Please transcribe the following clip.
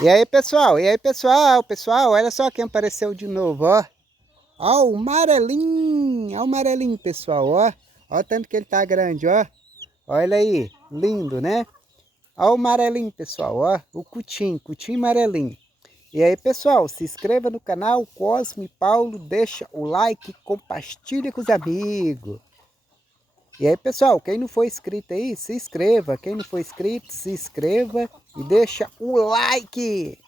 E aí, pessoal? E aí, pessoal? Pessoal, olha só quem apareceu de novo, ó. Ó, o amarelinho. Ó o amarelinho, pessoal, ó. Ó o tanto que ele tá grande, ó. Olha aí, lindo, né? Ó o amarelinho, pessoal, ó. O cutim amarelinho. E aí, pessoal, se inscreva no canal Cosme Paulo, deixa o like, compartilha com os amigos. E aí, pessoal, quem não for inscrito aí, se inscreva. Quem não for inscrito, se inscreva e deixa o like.